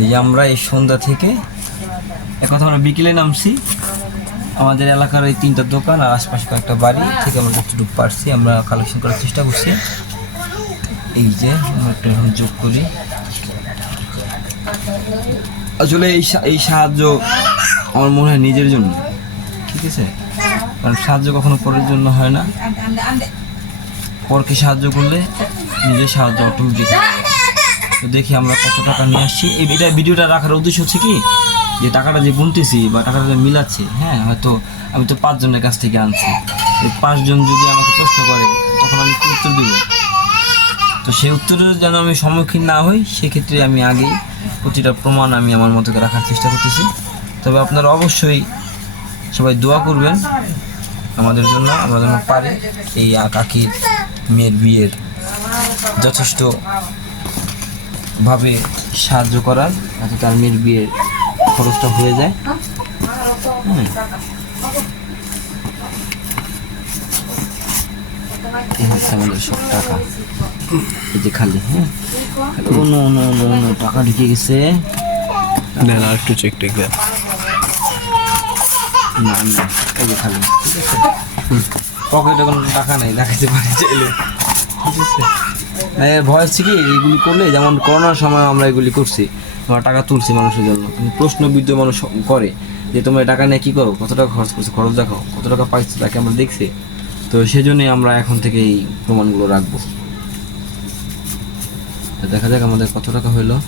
এই যে আমরা এই সন্ধ্যা থেকে এখন আমরা বিকেলে নামছি। আমাদের এলাকার এই 3টা দোকান আর আশপাশে কয়েকটা বাড়ি থেকে আমরা যতটুকু পারছি আমরা কালেকশন করার চেষ্টা করছি। এই যে আমরা একটু এখন যোগ করি। আসলে এই সাহায্য আমার মনে হয় নিজের জন্য, ঠিক আছে? কারণ সাহায্য কখনো পরের জন্য হয় না। পরকে সাহায্য করলে নিজের সাহায্য অটোমেটিক। তো দেখি আমরা কত টাকা নিয়ে আসছি। এটা ভিডিওটা রাখার উদ্দেশ্য হচ্ছে কি, যে টাকাটা যে গুনতেছি বা টাকাটা যে মিলাচ্ছি, হ্যাঁ হয়তো আমি তো 5 জনের কাছ থেকে আনছি। এই 5 জন যদি আমাকে প্রশ্ন করে তখন আমি কি উত্তর দিব? তো সেই উত্তরের যেন আমি সম্মুখীন না হই, সেক্ষেত্রে আমি আগেই প্রতিটা প্রমাণ আমি আমার মতো করে রাখার চেষ্টা করতেছি। তবে আপনারা অবশ্যই সবাই দোয়া করবেন আমাদের জন্য, আমরা যেন পারি এই কাকির মেয়ের বিয়ের যথেষ্ট ভাবে সাহায্য করার, যাতে তার মেয়ের বিয়ের খরচটা হয়ে যায়। এই হচ্ছে আমাদের সব টাকা, এই যে খালি। হ্যাঁ, টাকা ঢুকে গেছে। দেন আর একটু চেক টেক দেন। না এই যে খালি, ঠিক আছে? পকেটে কোনো টাকা নেই, দেখাতে পারি চাইলে, ঠিক আছে? ভয় হচ্ছে কি, এইগুলি করলে যেমন করোনার সময় আমরা এগুলি করছি, আমরা টাকা তুলছি মানুষের জন্য। কিন্তু প্রশ্নবিদ্ধ মানুষ করে যে তোমরা টাকা নিয়ে কী করো, কত টাকা খরচ করছো, খরচ দেখাও, কত টাকা পাইছো, তাকে আমরা দেখছি। তো সেজন্যই আমরা এখন থেকে এই প্রমাণগুলো রাখবো। দেখা যাক আমাদের কত টাকা হইলো।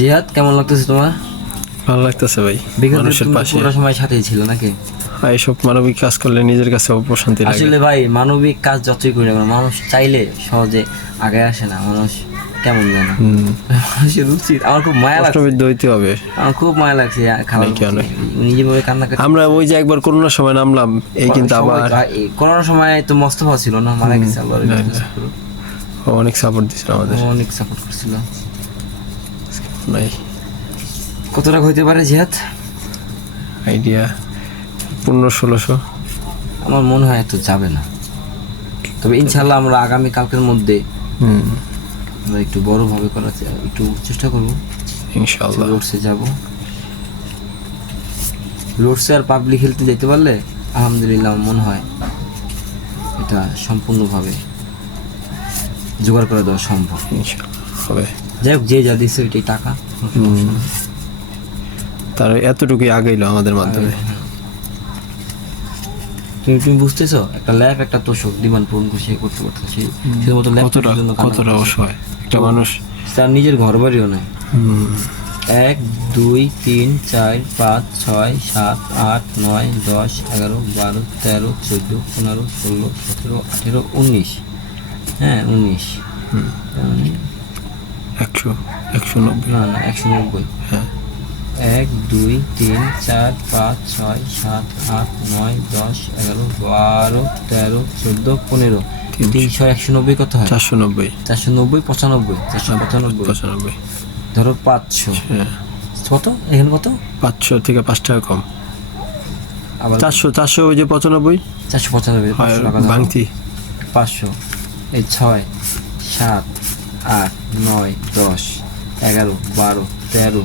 জিহাদ, কেমন লাগতেছে তোমার? ভালো লাগতেছে ভাই, মানুষের পাশে পুরো সময় সাথেই ছিল নাকি? এইসব মানবিক কাজ করলে নিজের কাছে প্রশান্তি লাগে। আসলে ভাই মানবিক কাজ যতই করি না, মানুষ চাইলে সহজে আগে আসে না। মানুষ কেমন জানো, মানুষের উচিত। আমার খুব মায়া লাগছে, হইতে হবে। আমার খুব মায়া লাগছে নিজেভাবে কান্নাকাটি। আমরা ওই যে একবার করোনার সময় নামলাম, এই কিন্তু আবার করোনার সময় তো মোস্তফা ছিল না, মারা গেছে। অনেক সাপোর্ট দিছিল আমাদের, অনেক সাপোর্ট করছিল। নাই কত টাকা হইতে পারে জিহাদ আইডিয়া? 1500-1600। আমার মনে হয় এত যাবে না, তবে ইনশাল্লাহ আমরা আগামী কালকের মধ্যে আমরা একটু বড়ভাবে করার একটু চেষ্টা করবো ইনশাআল্লাহ। রোডসে যাব, রোডসে আর পাবলিক হেলথে যেতে পারলে আলহামদুলিল্লাহ আমার মনে হয় এটা সম্পূর্ণভাবে জোগাড় করে দেওয়া সম্ভব হবে। যাই হোক, যে যা দিচ্ছে ওইটাই টাকা, তার এতটুকুই আগেইলো আমাদের মাধ্যমে। তুমি বুঝতেছো, একটা ল্যাব একটা তোষক ডিমান্ড পূরণ করে সে করতে পারতেছে, শুধুমাত্র ল্যাপটপের জন্য কতটা অসহায় একটা মানুষ। তার নিজের ঘর বাড়িও নাই। 1 2 3 4 5 6 7 8 9 10 11 12 13 14 15 16 17 18 19। হ্যাঁ 19। 190 না 190। হ্যাঁ 1 2 3 4 5 6 7 8 9 10 11 12 13 14 15 300 190 কত হয়? 490 490 95 495 ধরো 500। হ্যাঁ কত এখানে কত? 500 থেকে 5 টাকা কম। আবার 400 ওই যে 95 495 ভাঙতি 500। এই 6 7 8 9 10 11 12 13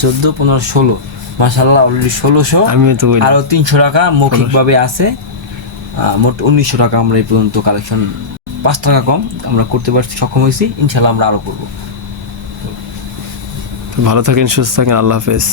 14 15 16। মাশাআল্লাহ অলরেডি 1600। আরো 300 টাকা মৌখিকভাবে আছে, মোট 1900 টাকা আমরা এই পর্যন্ত কালেকশন 5 টাকা কম আমরা করতে পারছি, সক্ষম হয়েছি। ইনশাআল্লাহ আমরা আরো করবো। ভালো থাকেন, সুস্থ থাকেন, আল্লাহ হাফেজ।